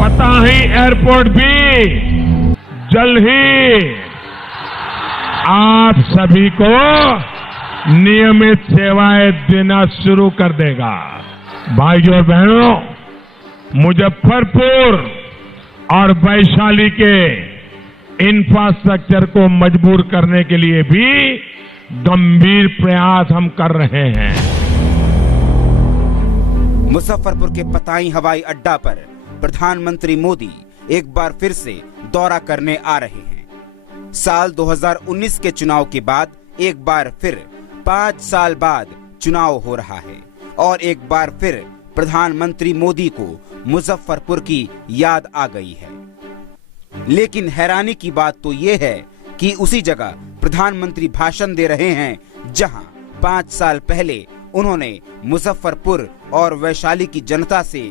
Patahi airport भी जल्द ही आप सभी को नियमित सेवाएं देना शुरू कर देगा। भाइयों और बहनों, मुजफ्फरपुर और वैशाली के इंफ्रास्ट्रक्चर को मजबूर करने के लिए भी गंभीर प्रयास हम कर रहे हैं। मुजफ्फरपुर के पताही हवाई अड्डा पर प्रधानमंत्री मोदी एक बार फिर से दौरा करने आ रहे हैं। साल 2019 के चुनाव के बाद एक बार फिर 5 साल बाद चुनाव हो रहा है और एक बार फिर प्रधानमंत्री मोदी को मुजफ्फरपुर की याद आ गई है। लेकिन हैरानी की बात तो ये है कि उसी जगह प्रधानमंत्री भाषण दे रहे हैं जहां 5 साल पहले उन्होंने मुजफ्फरपुर और वैशाली की जनता से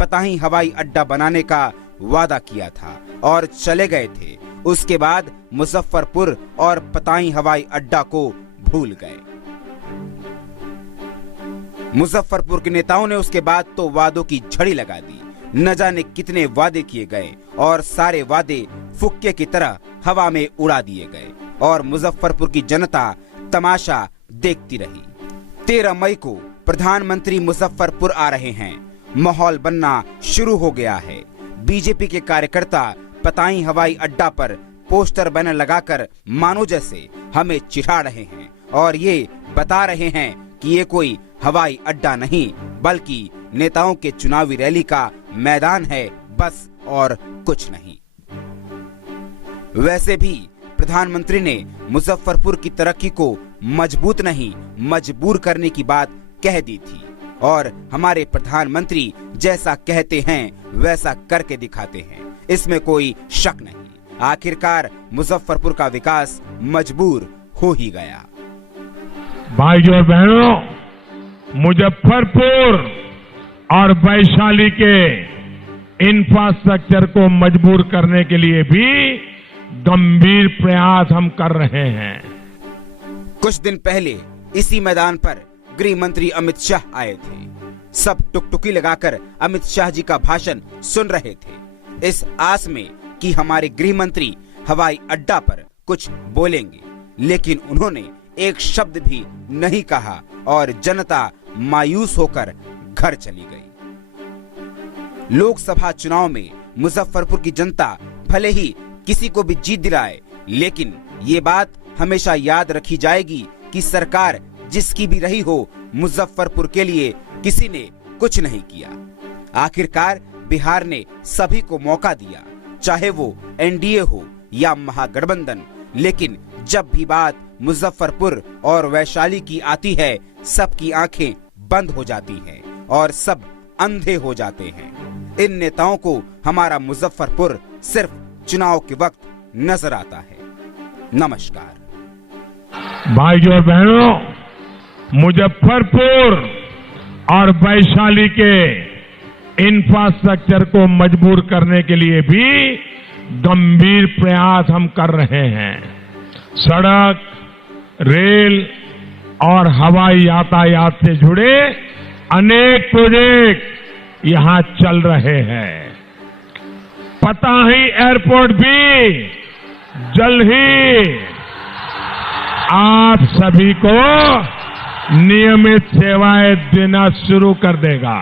पताही हवाई अड्डा बनाने का वादा किया था और चले गए थे। उसके बाद मुजफ्फरपुर और पताही हवाई अड्डा को भूल गए। मुजफ्फरपुर के नेताओं ने उसके बाद तो वादों की झड़ी लगा दी। न जाने कितने वादे किए गए और सारे वादे फुक्के की तरह हवा में उड़ा दिए गए और मुजफ्फरपुर की जनता तमाशा देखती रही। 13 मई को प्रधानमंत्री मुजफ्फरपुर आ रहे हैं। माहौल बनना शुरू हो गया है। बीजेपी के कार्यकर्ता पताही हवाई अड्डा पर पोस्टर बैनर लगाकर मानो जैसे हमें चिढ़ा रहे हैं और ये बता रहे हैं कि ये कोई हवाई अड्डा नहीं बल्कि नेताओं के चुनावी रैली का मैदान है, बस और कुछ नहीं। वैसे भी प्रधानमंत्री ने मुजफ्फरपुर की तरक्की को मजबूत नहीं मजबूर करने की बात कह दी थी और हमारे प्रधानमंत्री जैसा कहते हैं वैसा करके दिखाते हैं, इसमें कोई शक नहीं। आखिरकार मुजफ्फरपुर का विकास मजबूर हो ही गया। भाइयों और बहनों, मुजफ्फरपुर और वैशाली के इंफ्रास्ट्रक्चर को मजबूर करने के लिए भी गंभीर प्रयास हम कर रहे हैं। कुछ दिन पहले इसी मैदान पर गृह मंत्री अमित शाह आए थे। सब टुकटुकी लगाकर अमित शाह जी का भाषण सुन रहे थे, इस आस में कि हमारे गृह मंत्री हवाई अड्डा पर कुछ बोलेंगे, लेकिन उन्होंने एक शब्द भी नहीं कहा और जनता मायूस होकर घर चली गई। लोकसभा चुनाव में मुजफ्फरपुर की जनता भले ही किसी को भी जीत दिलाए, लेकिन ये बात हमेशा याद रखी जाएगी कि सरकार जिसकी भी रही हो, मुजफ्फरपुर के लिए किसी ने कुछ नहीं किया। आखिरकार बिहार ने सभी को मौका दिया, चाहे वो एनडीए हो या महागठबंधन, लेकिन जब भी बात मुजफ्फरपुर और वैशाली की आती है, सबकी आंखें बंद हो जाती हैं और सब अंधे हो जाते हैं। इन नेताओं को हमारा मुजफ्फरपुर सिर्फ चुनाव के वक्त नजर आता है। नमस्कार। भाइयों और बहनों, मुजफ्फरपुर और वैशाली के इंफ्रास्ट्रक्चर को मजबूर करने के लिए भी गंभीर प्रयास हम कर रहे हैं। सड़क, रेल और हवाई यातायात से जुड़े अनेक प्रोजेक्ट यहां चल रहे हैं। पताही एयरपोर्ट भी जल्द ही आप सभी को नियमित सेवाएं देना शुरू कर देगा।